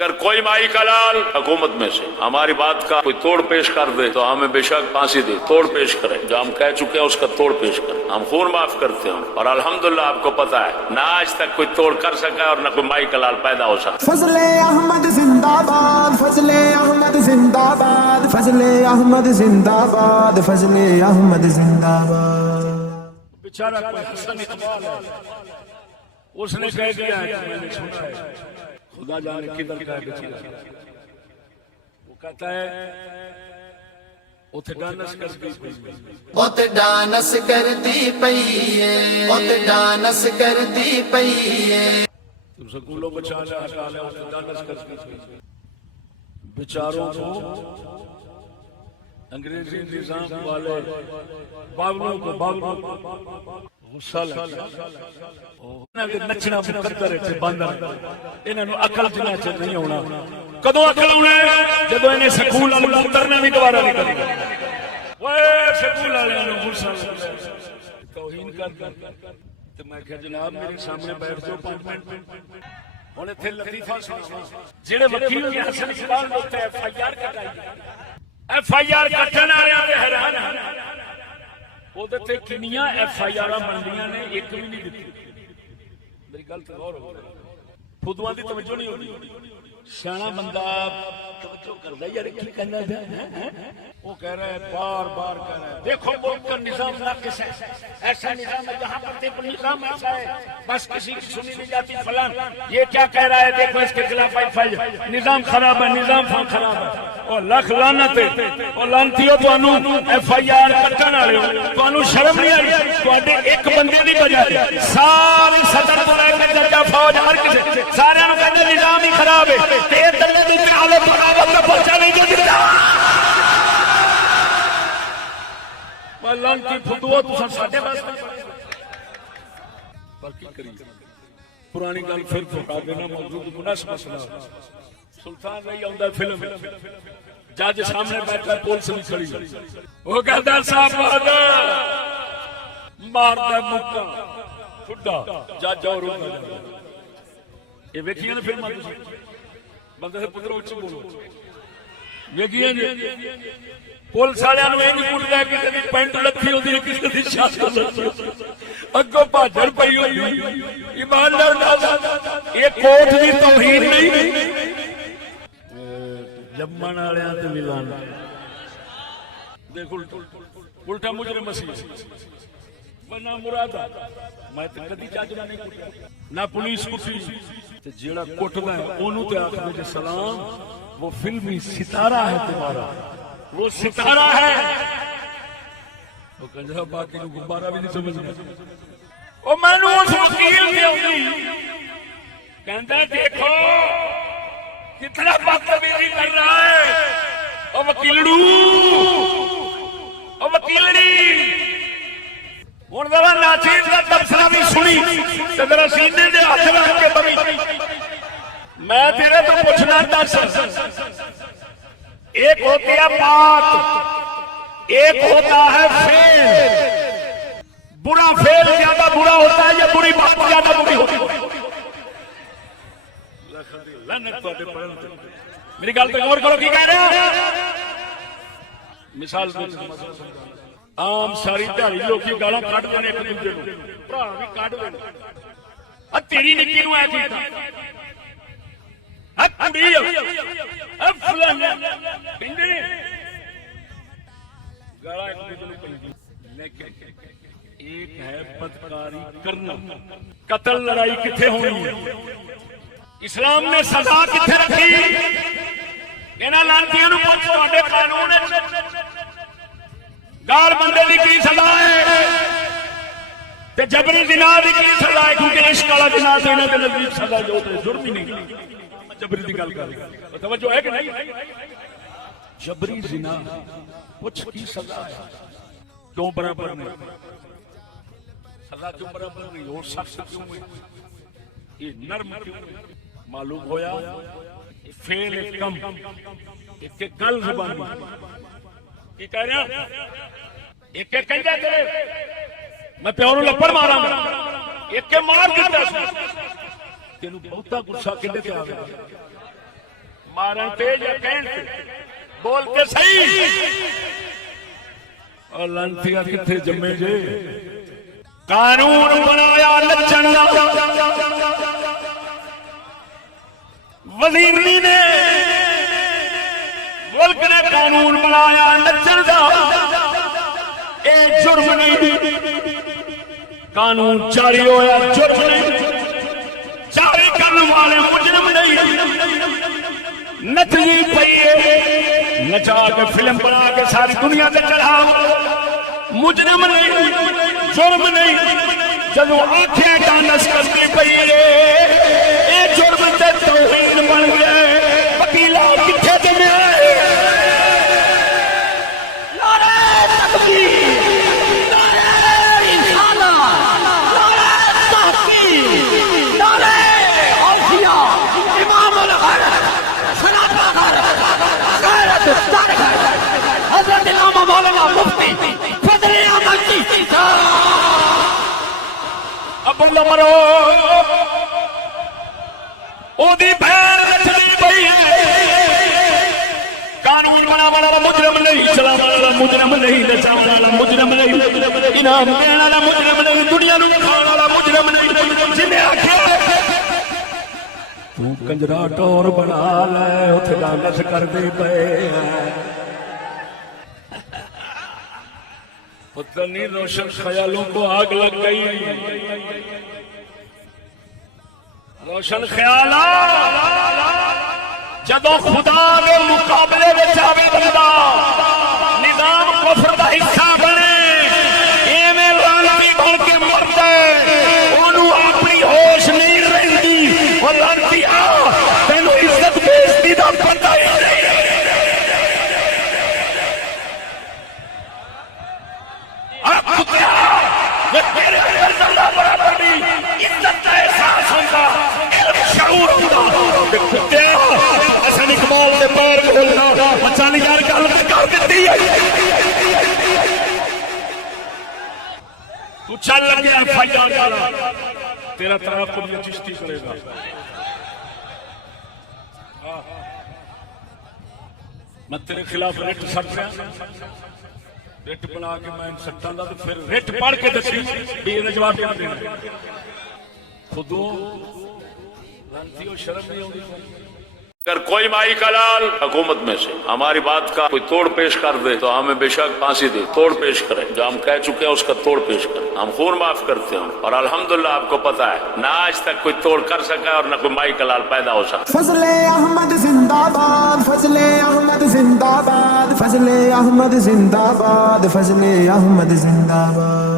اگر کوئی مائی کلال حکومت میں سے ہماری بات کا کوئی توڑ پیش کر دے تو ہمیں بے شک پھانسی دے، توڑ پیش کرے، جو ہم کہہ چکے ہیں اس کا توڑ پیش کریں، ہم خون معاف کرتے ہیں۔ اور الحمدللہ آپ کو پتا ہے نہ آج تک کوئی توڑ کر سکا اور نہ کوئی مائی کلال پیدا ہو سکا۔ فضل احمد زندہ باد، فضل احمد زندہ باد، فضل احمد زندہ باد، فضل احمد زندہ باد۔ بیچارہ کوئی حسن اقبال ہے، اس نے کہہ دیا ہے کہ میں نے سنا ہے، خدا جانے کدھر کا ہے، وہ کہتا ہے اوتھے ڈانس کر دی پئی، اوت ڈانس کر دی پئی ہے، اوت ڈانس کر دی پئی ہے۔ تم سکولوں بچا لے ہٹا لے، اوتھے ڈانس کر دی پئی۔ بیچاروں کو انگریزی نظام والے باغلوں کو غصہ لگا، نچنا مقدر ہے باندر، انہوں عقل جنہ چ نہیں ہونا۔ کدو عقل ہونا ہے جدو انہیں سکول والوں اترنا بھی دوبارہ نہیں کرے گا۔ وہ سکول والوں غصہ توہین کر تو میں کہ جناب میرے سامنے بیٹھ جاؤ 5 منٹ، ہن ایتھے لطیفہ سنا جڑے وکیل نے حسن اقبال دے ایف آئی آر کٹائی، ایف آئی آر کٹن والے تے حیران وہ تے کنیاں ایف آئی آر بندیاں نے ایک بھی نہیں دتی۔ میری گل تے غور کرو، خودواں دی توجہ نہیں ہوندی، سیاںا بندہ توجہ کردا یار کی کہنا ہے، وہ کہہ رہا ہے بار بار کہہ رہا ہے دیکھو ملک کا نظام ناقص ہے، ایسا نظام ہے جہاں پر دیکھو نظام ایسا ہے بس کسی کی سنی نہیں جاتی فلان، یہ کیا کہہ رہا ہے دیکھو اس کے خلاف ایف آئی آر، نظام خراب ہے، نظام خراب ہے۔ اور لکھ لعنت ہے، اور لعنتیو تانوں ایف آئی آر کٹن والے تانوں شرم نہیں آئی؟ تواڈے ایک بندے دی بجائے ساری صدر تو لے کے ججا فوج ہر کسے سارے نوں کہندے نظام ہی خراب ہے، تے ادھر دی تعلق بغاوت کا پرچہ نہیں جو دتا۔ لعنتی فدو تساں ساڈے واسطے پر کی کری پرانی گل پھر دوہرا دینا موضوع مناسب مسئلہ۔ سلطان نہیں آندا فلم، جج سامنے بیٹھا پولیس نہیں کھڑی، وہ کہتا صاحب مارتا مکا ٹھڈا جج اور یہ ویکھیاں نے فلماں بندے سے پترو اچ بولو ویکھیاں جی پولیس والوں نے یہ کٹتا ہے کسی کی پینٹ لتھی ہوتی ہے کسی کی شرٹ اگوں بھاجڑ پئی ہوئی، ایمان نال یہ کوٹ دی توہین نہیں جمن والےاں تے بھی لعنت۔ دیکھ الٹا مجرم مسیح بنا مراد میں تے کدی جاجنا نہیں کٹیا نہ پولیس کٹی تے جیڑا کٹدا ہے اونوں تے آکھدے جے سلام وہ فلمی ستارہ ہے تمہارا، وہ ستارہ ہے، وہ کہندا باقی نو گبارہ بھی نہیں سمجھنا۔ او مینوں اس وکیل تے ہوندی کہندا دیکھو کتنا بدتمیزی کر رہا ہے، او وکیلڑو او وکیلڑی ہن ذرا ناچیز کا تبصرہ بھی سنی تے ذرا سینے دے ہاتھ رکھ کے بمی میں تیرے تو پوچھنا دس، ایک ہوتی ہے بات، ایک ہوتا ہے فعل، برا فعل زیادہ برا ہوتا ہے یا بری بات زیادہ بری ہوتی ہے؟ میری گل پہ غور کرو کی کہہ رہے ہیں؟ مثال عام ساری دیہڑی لوکی گالاں کڈ دینے ایک دوجے نوں، بھرا بھی کڈ دینے، ا تیری نکی نوں اے کیتا، ا کڑی ا فلان کہندے گالاں ایک دوجے نوں پئی، لیکن ایک ہے بدکاری کرنا، قتل لڑائی کتھے ہونی ہے؟ اسلام نے سزا کتنے رکھی؟ انہاں لعنتیاں نوں پوچھ تواڈے قانون وچ گال بندے دی کی سزا ہے تے جبری زنا دی کی سزا ہے؟ کیونکہ عشق والا زنا تے انہاں دے نزدیک سزا جو تے جرم ہی نہیں، جبری دی گل کر رہا ہوں، توجہ ہے کہ نہیں؟ جبری زنا پوچھ کی سزا ہے؟ کیوں برابر نہیں؟ سزا کیوں برابر نہیں؟ اور سخت کیوں ہے؟ یہ نرم کیوں ہے؟ معلوم ہویا فعل کم ایک گل زبانی کی کہہ رہا ایک کہندا تیرے میں پیو نوں لپڑ ماراں ایک مار دیتا تینوں بہتا غصہ کدے تے آ گیا مارن تے یا کہن تے بول کے صحیح اور لانتیا کتنے جمے جے قانون بنایا نچن دا وزیری نے ملک نے قانون بنایا نچن دا اے جرم نہیں قانون جاری ہویا جرم نہیں جاری کرنے والے مجرم نہیں نچنی پئی ہے نچا کے فلم بنا کے ساری دنیا تے چڑھا مجرم نہیں جرم نہیں جدو آنکھیں ڈانس کرتی پئی ہے اے جرم تے توہین بن گئے وکیلا کتھے جمع ہے نعرہ تکبیر حضرت علامہ مولانا مفتی فضل احمد چشتی صاحب اب اللہ مرو او دی بہن نچنی پئی ہے قانون بنا والا مجرم نہیں چلا والا مجرم نہیں نچا والا مجرم نہیں انعام دینے والا مجرم نہیں دنیا نو کھانے والا مجرم نہیں جنہیں آخیا تو کنجرا ٹور بنا لے اتھے ڈانس کر دے پے پتہ نہیں روشن خیالوں کو آگ لگ گئی روشن خیالات جدو خدا کے مقابلے میں جاوے بندہ نظام کفر دا حصہ بنے ایویں لعنتی بن کے مرتا ہے انہوں اپنی ہوش نہیں رہندی اور لعنتی تینوں عزت بےزتی دا پتہ ہی نہیں میرے اللہ برابر بھی عزت کا احساس ہوگا علم شعور ہوگا حسن اقبال کے پیر کھولنا مچانی یار گل کر دیتی ہے تو چل لگے فائدہ تیرا تراقب یہ چشتی کرے گا میں تیرے خلاف ریٹ سٹ رہا ریٹ بنا کے میں سٹاں دا تو پھر ریٹ پڑھ کے دسی یہ جواب دینا خودو رنتی و شرم نہیں ہوگی اگر کوئی مائی کا لال حکومت میں سے ہماری بات کا کوئی توڑ پیش کر دے تو ہمیں بے شک پھانسی دے توڑ پیش کرے جو ہم کہہ چکے ہیں اس کا توڑ پیش کریں ہم خون معاف کرتے ہیں اور الحمدللہ آپ کو پتا ہے نہ آج تک کوئی توڑ کر سکا اور نہ کوئی مائی کا لال پیدا ہو سکا فضل احمد زندہ باد فضل احمد زندہ باد فضل احمد زندہ باد فضل احمد زندہ باد